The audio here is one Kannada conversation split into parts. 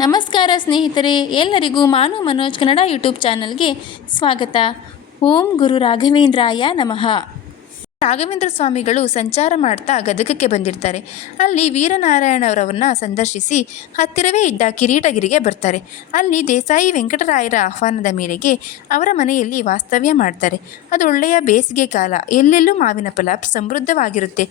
ನಮಸ್ಕಾರ ಸ್ನೇಹಿತರೆ ಎಲ್ಲರಿಗೂ ಮಾನು ಮನೋಜ್ ಕನ್ನಡ ಯೂಟ್ಯೂಬ್ ಚಾನಲ್ಗೆ ಸ್ವಾಗತ. ಓಂ ಗುರು ರಾಘವೇಂದ್ರಾಯ ನಮಃ. ರಾಘವೇಂದ್ರ ಸ್ವಾಮಿಗಳು ಸಂಚಾರ ಮಾಡ್ತಾ ಗದಗಕ್ಕೆ ಬಂದಿರ್ತಾರೆ. ಅಲ್ಲಿ ವೀರನಾರಾಯಣರವರನ್ನ ಸಂದರ್ಶಿಸಿ ಹತ್ತಿರವೇ ಇದ್ದ ಕಿರೀಟಗಿರಿಗೆ ಬರ್ತಾರೆ. ಅಲ್ಲಿ ದೇಸಾಯಿ ವೆಂಕಟರಾಯರ ಆಹ್ವಾನದ ಮೇರೆಗೆ ಅವರ ಮನೆಯಲ್ಲಿ ವಾಸ್ತವ್ಯ ಮಾಡ್ತಾರೆ. ಅದು ಒಳ್ಳೆಯ ಬೇಸಿಗೆ ಕಾಲ. ಎಲ್ಲೆಲ್ಲೂ ಮಾವಿನ ಫಲ ಸಮೃದ್ಧವಾಗಿರುತ್ತೆ.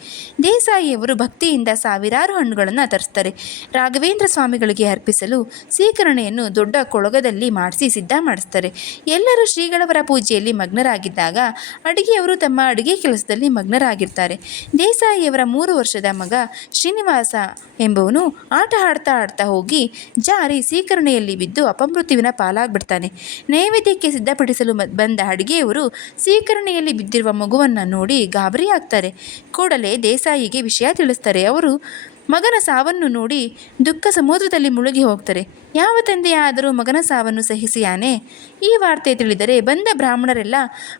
ದೇಸಾಯಿಯವರು ಭಕ್ತಿಯಿಂದ ಸಾವಿರಾರು ಹಣ್ಣುಗಳನ್ನು ತರಿಸ್ತಾರೆ. ರಾಘವೇಂದ್ರ ಸ್ವಾಮಿಗಳಿಗೆ ಅರ್ಪಿಸಲು ಸ್ವೀಕರಣೆಯನ್ನು ದೊಡ್ಡ ಕೊಳಗದಲ್ಲಿ ಮಾಡಿಸಿ ಸಿದ್ಧ ಮಾಡಿಸ್ತಾರೆ. ಎಲ್ಲರೂ ಶ್ರೀಗಳವರ ಪೂಜೆಯಲ್ಲಿ ಮಗ್ನರಾಗಿದ್ದಾಗ ಅಡಿಗೆಯವರು ತಮ್ಮ ಅಡುಗೆ ಕೆಲಸದಲ್ಲಿ ಮಗ್ನರಾಗಿರ್ತಾರೆ. ದೇಸಾಯಿಯವರ ಮೂರು ವರ್ಷದ ಮಗ ಶ್ರೀನಿವಾಸ ಎಂಬುವನು ಆಟ ಆಡ್ತಾ ಆಡ್ತಾ ಹೋಗಿ ಜಾರಿ ಸೀಕರಣೆಯಲ್ಲಿ ಬಿದ್ದು ಅಪಮೃತ್ಯುವಿನ ಪಾಲಾಗ್ಬಿಡ್ತಾನೆ. ನೈವೇದ್ಯಕ್ಕೆ ಸಿದ್ಧಪಡಿಸಲು ಬಂದ ಅಡುಗೆಯವರು ಸೀಕರಣೆಯಲ್ಲಿ ಬಿದ್ದಿರುವ ಮಗುವನ್ನು ನೋಡಿ ಗಾಬರಿ ಆಗ್ತಾರೆ ಕೂಡಲೇ ದೇಸಾಯಿಗೆ ವಿಷಯ ತಿಳಿಸ್ತಾರೆ. ಅವರು ಮಗನ ಸಾವನ್ನು ನೋಡಿ ದುಃಖ ಸಮುದ್ರದಲ್ಲಿ ಮುಳುಗಿ ಹೋಗ್ತಾರೆ. ಯಾವ ತಂದೆಯಾದರೂ ಮಗನ ಸಾವನ್ನು ಸಹಿಸಿಯಾನೆ? ಈ ವಾರ್ತೆ ತಿಳಿದರೆ ಬಂದ ಬ್ರಾಹ್ಮಣರೆಲ್ಲ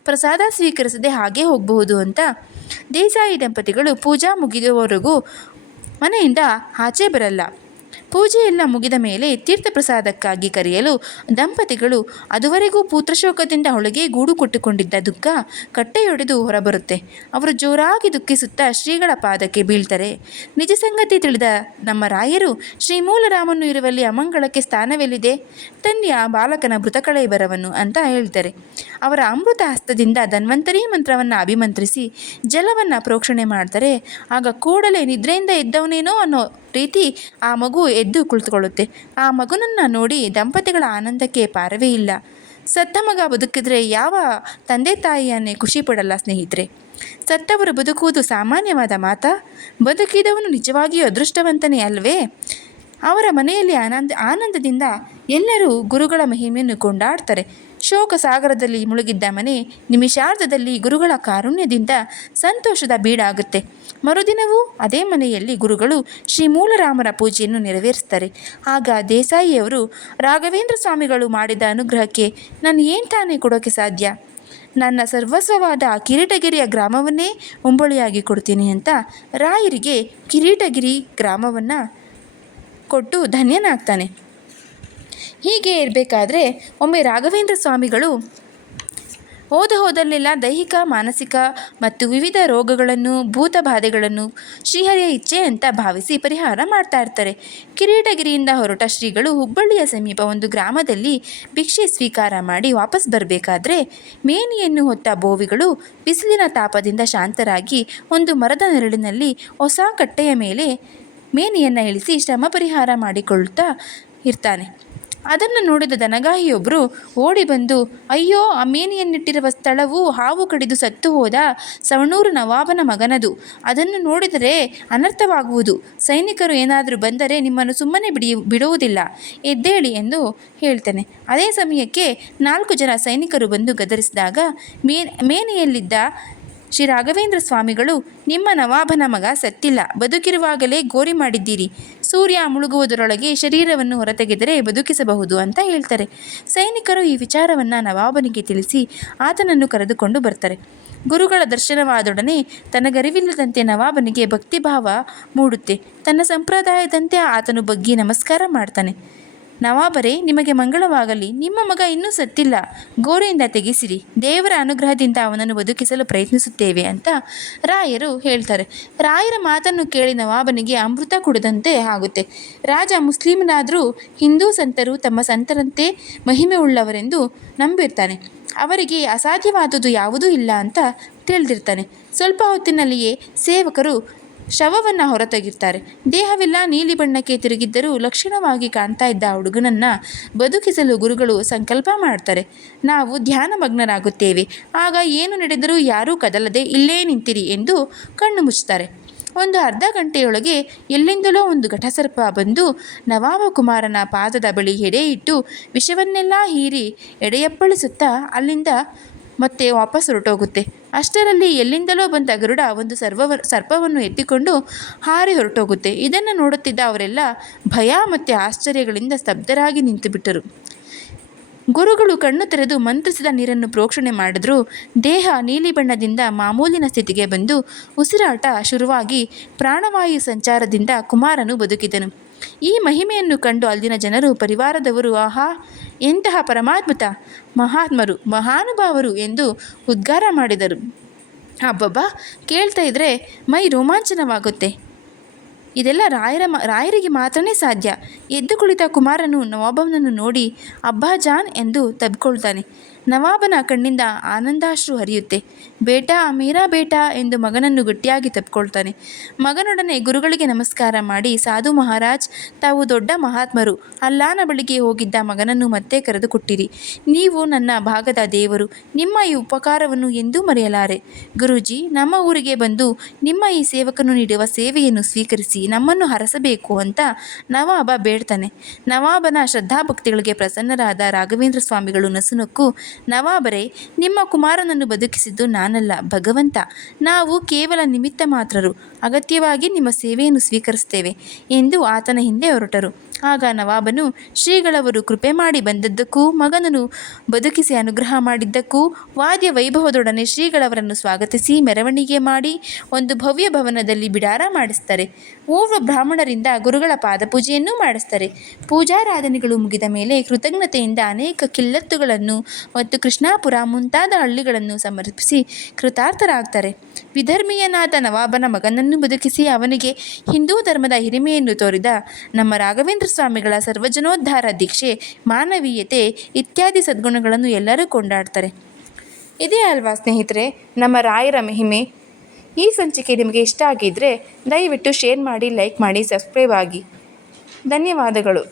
ಪ್ರಸಾದ ಸ್ವೀಕರಿಸದೆ ಹಾಗೆ ಹೋಗಬಹುದು ಅಂತ. ದೇಸಾಯಿ ದಂಪತಿಗಳು ಪೂಜಾ ಮುಗಿದುವವರೆಗೂ ಮನೆಯಿಂದ ಆಚೆ ಬರಲ್ಲ. ಪೂಜೆಯೆಲ್ಲ ಮುಗಿದ ಮೇಲೆ ತೀರ್ಥ ಪ್ರಸಾದಕ್ಕಾಗಿ ಕರೆಯಲು ದಂಪತಿಗಳು ಅದುವರೆಗೂ ಪುತ್ರಶೋಕದಿಂದ ಒಳಗೆ ಗೂಡು ಕೊಟ್ಟುಕೊಂಡಿದ್ದ ದುಃಖ ಕಟ್ಟೆಯೊಡೆದು ಹೊರಬರುತ್ತೆ. ಅವರು ಜೋರಾಗಿ ದುಃಖಿಸುತ್ತಾ ಶ್ರೀಗಳ ಪಾದಕ್ಕೆ ಬೀಳ್ತಾರೆ. ನಿಜ ಸಂಗತಿ ತಿಳಿದ ನಮ್ಮ ರಾಯರು ಶ್ರೀ ಮೂಲರಾಮನು ಇರುವಲ್ಲಿ ಅಮಂಗಳಕ್ಕೆ ಸ್ಥಾನವೆಲ್ಲಿದೆ? ತನ್ನಿ ಆ ಬಾಲಕನ ಮೃತಕಳೆ ಬರವನು ಅಂತ ಹೇಳ್ತಾರೆ. ಅವರ ಅಮೃತ ಹಸ್ತದಿಂದ ಧನ್ವಂತರಿ ಮಂತ್ರವನ್ನು ಅಭಿಮಂತ್ರಿಸಿ ಜಲವನ್ನು ಪ್ರೋಕ್ಷಣೆ ಮಾಡ್ತಾರೆ. ಆಗ ಕೂಡಲೇ ನಿದ್ರೆಯಿಂದ ಎದ್ದವನೇನೋ ಅನ್ನೋ ರೀತಿ ಆ ಮಗು ಎದ್ದು ಕುಳಿತುಕೊಳ್ಳುತ್ತೆ. ಆ ಮಗುನನ್ನು ನೋಡಿ ದಂಪತಿಗಳ ಆನಂದಕ್ಕೆ ಪಾರವೇ ಇಲ್ಲ. ಸತ್ತ ಮಗ ಬದುಕಿದ್ರೆ ಯಾವ ತಂದೆ ತಾಯಿಯನ್ನೇ ಖುಷಿ ಪಡಲ್ಲ ಸ್ನೇಹಿತರೆ. ಸತ್ತವರು ಬದುಕುವುದು ಸಾಮಾನ್ಯವಾದ ಮಾತಾ? ಬದುಕಿದವನು ನಿಜವಾಗಿಯೂ ಅದೃಷ್ಟವಂತನೇ ಅಲ್ವೇ? ಅವರ ಮನೆಯಲ್ಲಿ ಆನಂದ, ಆನಂದದಿಂದ ಎಲ್ಲರೂ ಗುರುಗಳ ಮಹಿಮೆಯನ್ನು ಕೊಂಡಾಡ್ತಾರೆ. ಶೋಕ ಸಾಗರದಲ್ಲಿ ಮುಳುಗಿದ್ದ ಮನೆ ನಿಮಿಷಾರ್ಧದಲ್ಲಿ ಗುರುಗಳ ಕಾರುಣ್ಯದಿಂದ ಸಂತೋಷದ ಬೀಡಾಗುತ್ತೆ. ಮರುದಿನವೂ ಅದೇ ಮನೆಯಲ್ಲಿ ಗುರುಗಳು ಶ್ರೀ ಮೂಲರಾಮರ ಪೂಜೆಯನ್ನು ನೆರವೇರಿಸ್ತಾರೆ ಆಗ ದೇಸಾಯಿಯವರು, ರಾಘವೇಂದ್ರ ಸ್ವಾಮಿಗಳು ಮಾಡಿದ ಅನುಗ್ರಹಕ್ಕೆ ನಾನು ಏನು ತಾನೇ ಕೊಡೋಕ್ಕೆ ಸಾಧ್ಯ? ನನ್ನ ಸರ್ವಸ್ವವಾದ ಕಿರೀಟಗಿರಿಯ ಗ್ರಾಮವನ್ನೇ ಉಂಬಳಿಯಾಗಿ ಕೊಡ್ತೀನಿ ಅಂತ ರಾಯರಿಗೆ ಕಿರೀಟಗಿರಿ ಗ್ರಾಮವನ್ನು ಕೊಟ್ಟು ಧನ್ಯನಾಗ್ತಾನೆ. ಹೀಗೆ ಇರಬೇಕಾದ್ರೆ ಒಮ್ಮೆ ರಾಘವೇಂದ್ರ ಸ್ವಾಮಿಗಳು ಹೋದ ಹೋದಲ್ಲೆಲ್ಲ ದೈಹಿಕ, ಮಾನಸಿಕ ಮತ್ತು ವಿವಿಧ ರೋಗಗಳನ್ನು, ಭೂತ ಬಾಧೆಗಳನ್ನು ಶ್ರೀಹರಿಯ ಇಚ್ಛೆ ಅಂತ ಭಾವಿಸಿ ಪರಿಹಾರ ಮಾಡ್ತಾ ಇರ್ತಾರೆ. ಕಿರೀಟಗಿರಿಯಿಂದ ಹೊರಟ ಶ್ರೀಗಳು ಹುಬ್ಬಳ್ಳಿಯ ಸಮೀಪ ಒಂದು ಗ್ರಾಮದಲ್ಲಿ ಭಿಕ್ಷೆ ಸ್ವೀಕಾರ ಮಾಡಿ ವಾಪಸ್ ಬರಬೇಕಾದ್ರೆ ಮೇನಿಯನ್ನು ಹೊತ್ತ ಬೋವಿಗಳು ಬಿಸಿಲಿನ ತಾಪದಿಂದ ಶಾಂತರಾಗಿ ಒಂದು ಮರದ ನೆರಳಿನಲ್ಲಿ ಹೊಸ ಕಟ್ಟೆಯ ಮೇಲೆ ಮೇನಿಯನ್ನು ಇಳಿಸಿ ಶ್ರಮ ಪರಿಹಾರ ಮಾಡಿಕೊಳ್ಳುತ್ತಾ ಇರ್ತಾನೆ. ಅದನ್ನು ನೋಡಿದ ದನಗಾಹಿಯೊಬ್ಬರು ಓಡಿ ಬಂದು, ಅಯ್ಯೋ ಆ ಮೇನಿಯನ್ನಿಟ್ಟಿರುವ ಸ್ಥಳವು ಹಾವು ಕಡಿದು ಸತ್ತು ಹೋದ ಸವಣೂರು ನವಾಬನ ಮಗನದು. ಅದನ್ನು ನೋಡಿದರೆ ಅನರ್ಥವಾಗುವುದು. ಸೈನಿಕರು ಏನಾದರೂ ಬಂದರೆ ನಿಮ್ಮನ್ನು ಸುಮ್ಮನೆ ಬಿಡಿ, ಬಿಡುವುದಿಲ್ಲ. ಎದ್ದೇಳಿ ಎಂದು ಹೇಳ್ತಾನೆ. ಅದೇ ಸಮಯಕ್ಕೆ ನಾಲ್ಕು ಜನ ಸೈನಿಕರು ಬಂದು ಗದರಿಸಿದಾಗ, ಮೇ, ಮೇನೆಯಲ್ಲಿದ್ದ ಶ್ರೀ ರಾಘವೇಂದ್ರ ಸ್ವಾಮಿಗಳು ನಿಮ್ಮ ನವಾಬನ ಮಗ ಸತ್ತಿಲ್ಲ. ಬದುಕಿರುವಾಗಲೇ ಗೋರಿ ಮಾಡಿದ್ದೀರಿ. ಸೂರ್ಯ ಮುಳುಗುವುದರೊಳಗೆ ಶರೀರವನ್ನು ಹೊರತೆಗೆದರೆ ಬದುಕಿಸಬಹುದು ಅಂತ ಹೇಳ್ತಾರೆ. ಸೈನಿಕರು ಈ ವಿಚಾರವನ್ನು ನವಾಬನಿಗೆ ತಿಳಿಸಿ ಆತನನ್ನು ಕರೆದುಕೊಂಡು ಬರ್ತಾರೆ. ಗುರುಗಳ ದರ್ಶನವಾದೊಡನೆ ತನಗರಿವಿಲ್ಲದಂತೆ ನವಾಬನಿಗೆ ಭಕ್ತಿಭಾವ ಮೂಡುತ್ತೆ. ತನ್ನ ಸಂಪ್ರದಾಯದಂತೆ ಆತನು ಬಗ್ಗಿ ನಮಸ್ಕಾರ ಮಾಡ್ತಾನೆ. ನವಾಬರೇ, ನಿಮಗೆ ಮಂಗಳವಾಗಲಿ. ನಿಮ್ಮ ಮಗ ಇನ್ನೂ ಸತ್ತಿಲ್ಲ. ಗೋರೆಯಿಂದ ತೆಗೆಸಿರಿ. ದೇವರ ಅನುಗ್ರಹದಿಂದ ಅವನನ್ನು ಬದುಕಿಸಲು ಪ್ರಯತ್ನಿಸುತ್ತೇವೆ ಅಂತ ರಾಯರು ಹೇಳ್ತಾರೆ. ರಾಯರ ಮಾತನ್ನು ಕೇಳಿ ನವಾಬನಿಗೆ ಅಮೃತ ಕುಡಿದಂತೆ ಆಗುತ್ತೆ. ರಾಜ ಮುಸ್ಲಿಮನಾದರೂ ಹಿಂದೂ ಸಂತರು ತಮ್ಮ ಸಂತರಂತೆ ಮಹಿಮೆ ಉಳ್ಳವರೆಂದು ನಂಬಿರ್ತಾನೆ. ಅವರಿಗೆ ಅಸಾಧ್ಯವಾದುದು ಯಾವುದೂ ಇಲ್ಲ ಅಂತ ತಿಳಿದಿರ್ತಾನೆ. ಸ್ವಲ್ಪ ಹೊತ್ತಿನಲ್ಲಿಯೇ ಸೇವಕರು ಶವವನ್ನು ಹೊರತೆಗಿರ್ತಾರೆ ದೇಹವೆಲ್ಲ ನೀಲಿ ಬಣ್ಣಕ್ಕೆ ತಿರುಗಿದ್ದರೂ ಲಕ್ಷಣವಾಗಿ ಕಾಣ್ತಾ ಇದ್ದ ಹುಡುಗನನ್ನು ಬದುಕಿಸಲು ಗುರುಗಳು ಸಂಕಲ್ಪ ಮಾಡ್ತಾರೆ. ನಾವು ಧ್ಯಾನಮಗ್ನರಾಗುತ್ತೇವೆ ಆಗ ಏನು ನಡೆದರೂ ಯಾರೂ ಕದಲದೆ ಇಲ್ಲೇ ನಿಂತಿರಿ ಎಂದು ಕಣ್ಣು ಮುಚ್ಚುತ್ತಾರೆ. ಒಂದು ಅರ್ಧ ಗಂಟೆಯೊಳಗೆ ಎಲ್ಲಿಂದಲೋ ಒಂದು ಘಟಸರ್ಪ ಬಂದು ನವಾಬ ಕುಮಾರನ ಪಾದದ ಬಳಿ ಎಡೆ ಇಟ್ಟು ವಿಷವನ್ನೆಲ್ಲ ಹೀರಿ ಎಡೆಯಪ್ಪಳಿಸುತ್ತಾ ಅಲ್ಲಿಂದ ಮತ್ತೆ ವಾಪಸ್ ಹೊರಟೋಗುತ್ತೆ. ಅಷ್ಟರಲ್ಲಿ ಎಲ್ಲಿಂದಲೋ ಬಂದ ಗರುಡ ಒಂದು ಸರ್ವವ, ಸರ್ಪವನ್ನು ಎತ್ತಿಕೊಂಡು ಹಾರಿ ಹೊರಟೋಗುತ್ತೆ. ಇದನ್ನು ನೋಡುತ್ತಿದ್ದ ಅವರೆಲ್ಲ ಭಯ ಮತ್ತು ಆಶ್ಚರ್ಯಗಳಿಂದ ಸ್ತಬ್ಧರಾಗಿ ನಿಂತುಬಿಟ್ಟರು. ಗುರುಗಳು ಕಣ್ಣು ತೆರೆದು ಮಂತ್ರಿಸಿದ ನೀರನ್ನು ಪ್ರೋಕ್ಷಣೆ ಮಾಡಿದ್ರೂ. ದೇಹ ನೀಲಿ ಬಣ್ಣದಿಂದ ಮಾಮೂಲಿನ ಸ್ಥಿತಿಗೆ ಬಂದು ಉಸಿರಾಟ ಶುರುವಾಗಿ ಪ್ರಾಣವಾಯು ಸಂಚಾರದಿಂದ ಕುಮಾರನು ಬದುಕಿದನು. ಈ ಮಹಿಮೆಯನ್ನು ಕಂಡು ಅಲ್ಲಿನ ಜನರು ಪರಿವಾರದವರು, ಆಹಾ, ಎಂತಹ ಪರಮಾತ್ಮತ ಮಹಾತ್ಮರು, ಮಹಾನುಭಾವರು ಎಂದು ಉದ್ಗಾರ ಮಾಡಿದರು. ಅಬ್ಬಬ್ಬಾ, ಕೇಳ್ತಾ ಇದ್ರೆ ಮೈ ರೋಮಾಂಚನವಾಗುತ್ತೆ. ಇದೆಲ್ಲ ರಾಯರ ರಾಯರಿಗೆ ಮಾತ್ರನೇ ಸಾಧ್ಯ. ಎದ್ದು ಕುಳಿತ ಕುಮಾರನು ನವಾಬನನ್ನು ನೋಡಿ ಅಬ್ಬಾಜಾನ್ ಎಂದು ತಬ್ಕೊಳ್ತಾನೆ ನವಾಬನ ಕಣ್ಣಿಂದ ಆನಂದಾಶ್ರು ಹರಿಯುತ್ತೆ. ಬೇಟಾ, ಮೀರಾ ಬೇಟಾ ಎಂದು ಮಗನನ್ನು ಗಟ್ಟಿಯಾಗಿ ತಬ್ಕೊಳ್ತಾನೆ ಮಗನೊಡನೆ ಗುರುಗಳಿಗೆ ನಮಸ್ಕಾರ ಮಾಡಿ, ಸಾಧು ಮಹಾರಾಜ್, ತಾವು ದೊಡ್ಡ ಮಹಾತ್ಮರು, ಅಲ್ಲಾನ ಬಳಿಗೆ ಹೋಗಿದ್ದ ಮಗನನ್ನು ಮತ್ತೆ ಕರೆದುಕೊಟ್ಟಿರಿ. ನೀವು ನನ್ನ ಭಾಗದ ದೇವರು, ನಿಮ್ಮ ಈ ಉಪಕಾರವನ್ನು ಎಂದೂ ಮರೆಯಲಾರೆ. ಗುರೂಜಿ, ನಮ್ಮ ಊರಿಗೆ ಬಂದು ನಿಮ್ಮ ಈ ಸೇವಕನು ನೀಡುವ ಸೇವೆಯನ್ನು ಸ್ವೀಕರಿಸಿ. ನಮ್ಮನ್ನು ಹರಸಬೇಕು ಅಂತ ನವಾಬ ಬೇಡ್ತಾನೆ. ನವಾಬನ ಶ್ರದ್ಧಾಭಕ್ತಿಗಳಿಗೆ ಪ್ರಸನ್ನರಾದ ರಾಘವೇಂದ್ರ ಸ್ವಾಮಿಗಳು ನಸುನಕ್ಕು, ನವಾಬರೇ, ನಿಮ್ಮ ಕುಮಾರನನ್ನು ಬದುಕಿಸಿದ್ದು ನಾನಲ್ಲ, ಭಗವಂತ. ನಾವು ಕೇವಲ ನಿಮಿತ್ತ ಮಾತ್ರರು. ಅಗತ್ಯವಾಗಿ ನಿಮ್ಮ ಸೇವೆಯನ್ನು ಸ್ವೀಕರಿಸುತ್ತೇವೆ ಎಂದು ಆತನ ಹಿಂದೆ ಹೊರಟರು. ಆಗ ನವಾಬನು ಶ್ರೀಗಳವರು ಕೃಪೆ ಮಾಡಿ ಬಂದದ್ದಕ್ಕೂ, ಮಗನನ್ನು ಬದುಕಿಸಿ ಅನುಗ್ರಹ ಮಾಡಿದ್ದಕ್ಕೂ, ವಾದ್ಯ ವೈಭವದೊಡನೆ ಶ್ರೀಗಳವರನ್ನು ಸ್ವಾಗತಿಸಿ ಮೆರವಣಿಗೆ ಮಾಡಿ ಒಂದು ಭವ್ಯ ಭವನದಲ್ಲಿ ಬಿಡಾರ ಮಾಡಿಸ್ತಾರೆ ಓರ್ವ ಬ್ರಾಹ್ಮಣರಿಂದ ಗುರುಗಳ ಪಾದಪೂಜೆಯನ್ನು ಮಾಡಿಸ್ತಾರೆ. ಪೂಜಾರಾಧನೆಗಳು ಮುಗಿದ ಮೇಲೆ ಕೃತಜ್ಞತೆಯಿಂದ ಅನೇಕ ಕಿಲ್ಲತ್ತುಗಳನ್ನು ಮತ್ತು ಕೃಷ್ಣಾಪುರ ಮುಂತಾದ ಹಳ್ಳಿಗಳನ್ನು ಸಮರ್ಪಿಸಿ ಕೃತಾರ್ಥರಾಗ್ತಾರೆ. ವಿಧರ್ಮೀಯನಾದ ನವಾಬನ ಮಗನನ್ನು ಬದುಕಿಸಿ ಅವನಿಗೆ ಹಿಂದೂ ಧರ್ಮದ ಹಿರಿಮೆಯನ್ನು ತೋರಿದ ನಮ್ಮ ರಾಘವೇಂದ್ರ ಸ್ವಾಮಿಗಳ ಸರ್ವಜನೋದ್ಧಾರ ದೀಕ್ಷೆ, ಮಾನವೀಯತೆ ಇತ್ಯಾದಿ ಸದ್ಗುಣಗಳನ್ನು ಎಲ್ಲರೂ ಕೊಂಡಾಡ್ತಾರೆ. ಇದೇ ಅಲ್ವಾ ಸ್ನೇಹಿತರೆ, ನಮ್ಮ ರಾಯರ ಮಹಿಮೆ? ಈ ಸಂಚಿಕೆ ನಿಮಗೆ ಇಷ್ಟ ಆಗಿದ್ದರೆ ದಯವಿಟ್ಟು ಶೇರ್ ಮಾಡಿ ಲೈಕ್ ಮಾಡಿ ಸಬ್ಸ್ಕ್ರೈಬ್ ಆಗಿ. ಧನ್ಯವಾದಗಳು.